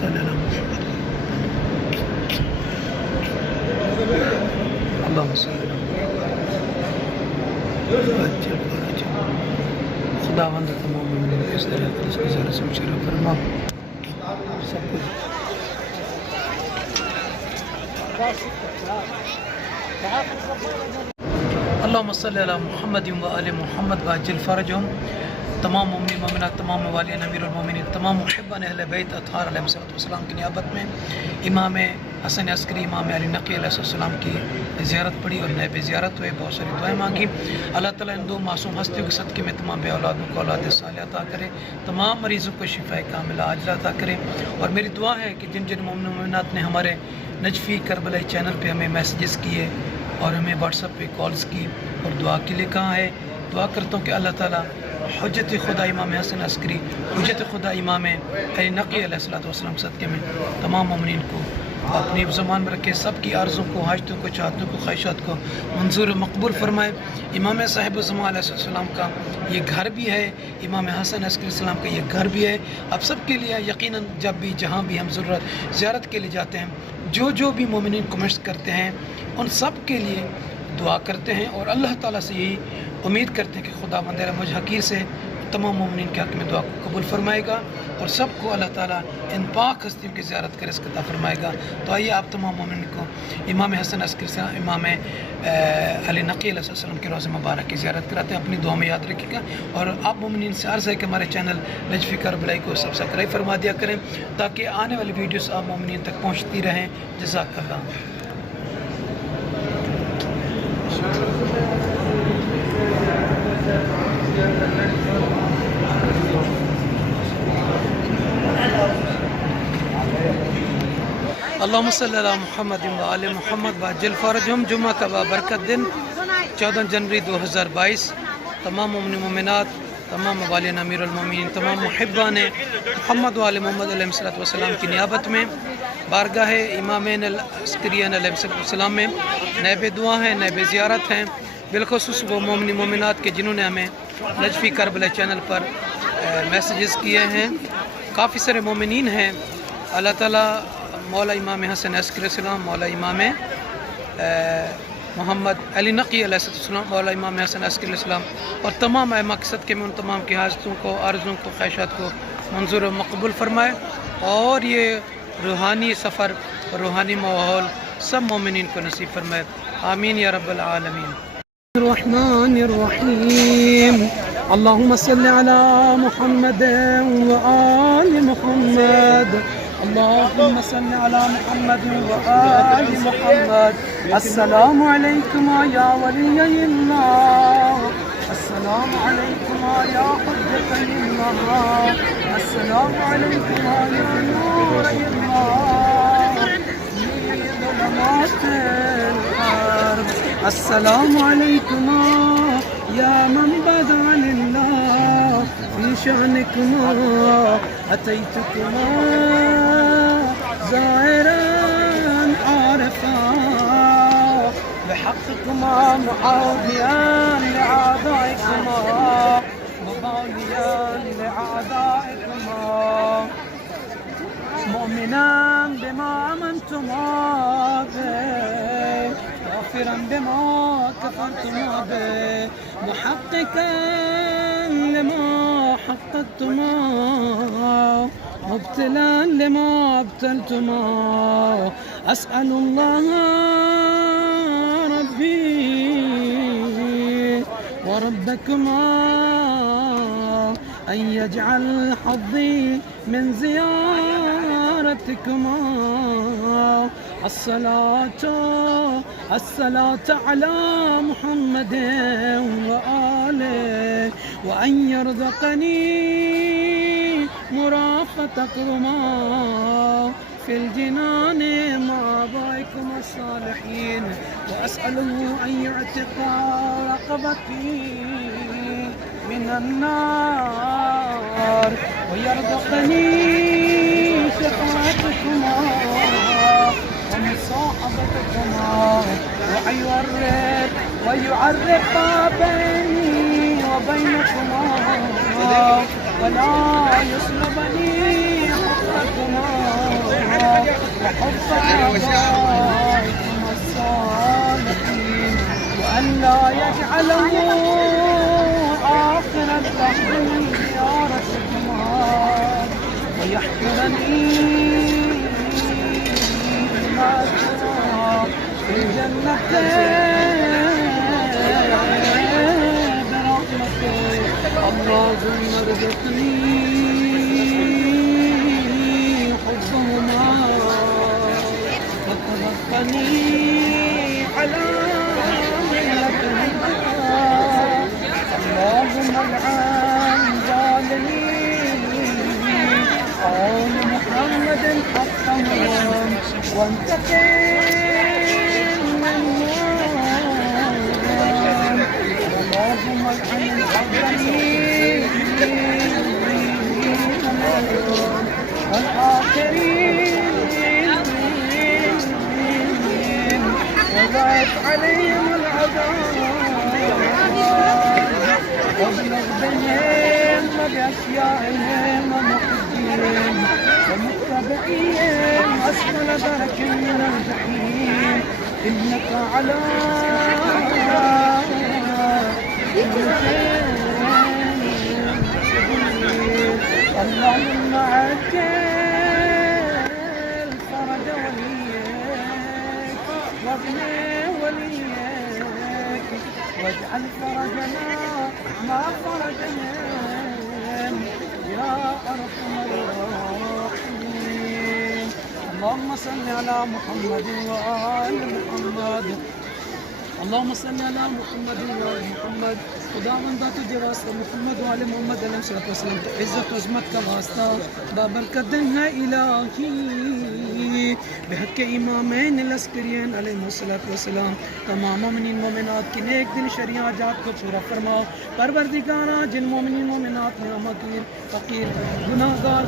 सल्ली अला मुहम्मद अल्लाहुम्मा सल्ली अला मुहम्मद। खुदावंद तमाम मोमिनीन के सर इसके ज़रा से मुशर्रफ फरमा सब कुछ। अल्लाहुम्मा सल्ली अला मुहम्मद व आले मुहम्मद वाजिल फरजहुम। तमाम मोमिन मोमिनात, तमाम वालियान अमीरुल मोमिनीन, तमाम मुहिब्बान अहले बैत अतहार अलैहिस्सलाम की नियाबत में इमाम हसन अस्करी इमाम अली नक़ी अलैहिस्सलाम की ज़ियारत पड़ी और नैब ज़ियारत हुए, बहुत सारी दुआएं मांगी। अल्लाह ताला इन दो मासूम हस्तियों के सदक़े में तमाम बे औलादों को औलाद सालिहा अता करे, तमाम मरीज़ों को शिफ़ाए कामिला आजिला अता करे। और मेरी दुआ है कि जिन जिन मोमिन मोमिनात ने हमारे नजफ़ी करबलाई चैनल पे हमें मैसेजेस किए और हमें व्हाट्सएप पे कॉल्स की और दुआ के लिए कहा है, दुआ करता हूँ कि अल्लाह ताला हुज्जत खुदा इमाम हसन अस्करी, हुज्जत खुदा इमाम अली नक़ी अलैहिस्सलाम सदक़े में तमाम मोमिनीन को अपनी ज़ुबान में रखे, सब की आर्ज़ों को, हाजतों को, चाहतों को, ख्वाहिशात को मंजूर मकबूल फरमाए। इमाम साहिब ज़मान अलैहिस्सलाम का ये घर भी है, इमाम हसन अस्करी सलाम का ये घर भी है। अब सब के लिए यकीनन जब भी जहाँ भी हम ज़रूरत ज़ियारत के लिए जाते हैं, जो भी मोमिनीन कमेंट्स करते हैं उन सब के लिए दुआ करते हैं और अल्लाह ताला से यही उम्मीद करते हैं कि खुदा मंदिर मुझ हकीर से तमाम मोमिनीन के हक़ में दुआ को कबूल फरमाएगा और सबको अल्लाह ताला इन पाक हस्तियों की ज़ियारत कर रिज़्क़ अता फरमाएगा। तो आइए आप तमाम मोमिनीन को इमाम हसन अस्करी से इमाम अली नक़ी अलैहिस्सलाम के रोज़े मुबारक की ज़ियारत कराते हैं। अपनी दुआ में याद रखिएगा और आप मोमिनीन से अर्ज़ है कि हमारे चैनल नजफ़ी करबलाई को सब्सक्राइब फरमा दिया करें ताकि आने वाली वीडियोस आप मोमिनीन तक पहुँचती रहें। जज़ाकल्लाह। अल्लाहुम्मा सल्ली अला मुहम्मद व आले मुहम्मद वाजिल फरजहुम। जुम्मा का बाबरकत दिन 14 जनवरी 2022। तमाम मोमिन मोमिनात, तमाम वालियान अमीरुल मोमिनीन, तमाम मुहिब्बान मोहम्मद व आले मोहम्मद अलैहिस्सलाम की नियाबत में बारगाह इमामैन अस्करियैन अलैहिस्सलाम में नैब दुआ हैं, नैब ज़ियारत हैं। बिलखुसूस वो मोमिन मोमिनात के जिन्होंने हमें नजफ़ी करबला चैनल पर मैसेजेस किए हैं। काफ़ी सारे मोमिनीन हैं। अल्लाह ताला मौला इमाम हसन अस्करी सलाम, मौला इमाम मोहम्मद अली नक़ी अलैहिस्सलाम, मौला इमाम हसन अस्करी सलाम और तमाम मकसद के में उन तमाम की हाजतों को, आर्ज़ों को, ख्वाहिशात को मंजूर व मकबूल फरमाए और ये रूहानी सफ़र, रूहानी माहौल सब मोमिनीन को नसीब फरमाए। आमीन या रब्बल आलमीन। अर्रहमानिर्रहीम। अल्लाहुम्मा सल्ली अला मुहम्मद व आलि मुहम्मद। अल्लाहुम्मा सल्ली अला मुहम्मद व आलि मुहम्मद। अस्सलामु अलैकुम या वलियल्लाह, अस्सलामु अलैकुम या हुज्जतल्लाह, अस्सलामु अलैकुम या नूरल्लाह, अस्सलामु अलैकुम या मन बदा लिल्लाह फी शानिकुमा अतैतुकुमा ज़ाहिरन आरिफा बिहक़्क़िकुमा मुआदियान लिअअदाइकुमा मुबालियान लिअअदाइकुमा मुमिनान बिमा आमनतुमा बिही غافرا بما كفرتما به محققا لما حققتما مبتلا لما ابتلتما أسأل الله ربي وربكما أن يجعل حظي من زيارتكما الصلاة على محمد وآله وأن يرزقني مرافقتكما في الجنان مع آبائكم الصالحين وأسأله أن يعتق رقبتي من النار ويرزقني شفاعتكما ومصاحبتكما ويعرف بيني وبينكما ولا يسلبني حبكما وحب آبائكم الصالحين، وأن لا يجعله آخر الدهر من زيارتكما ويحفظني ما ترى في الجنتين برحمتك. اللهم ارزقني حبهما وتوفني على ملتهما. اللهم العن ظالمين آل محمد حقهم وانتقم منهم. اللهم العن الظالمين والآخرين وضاعف عليهم العذاب وابلغ بهم بأشيائهم ومحبهم ومتبعيهم أسفل درك من الجحيم، إنك على كل شيء قدير. اللهم عجل فرج وليك وابن وليك واجعل فرجنا ما فرجهم يا أرحم الراحمين. اللهم صل على محمد وآل محمد. اللهم صل على محمد وآل محمد. खुदावंदा तुझे वास्ता मोहम्मद वाले मोहम्मद अलैहिस्सलाम तो इज़्ज़त व अज़मत का वास्ता बाबरकत है इलाही बहक़ के इमामैन लश्करियैन अलैहिस्सलाम तमाम मोमिनीन मोमिनात की नेक दिन शरियात को पूरा फरमाओ। परवरदिगारा जिन मोमिनीन मोमिनात ने फ़कीर गुनाहगार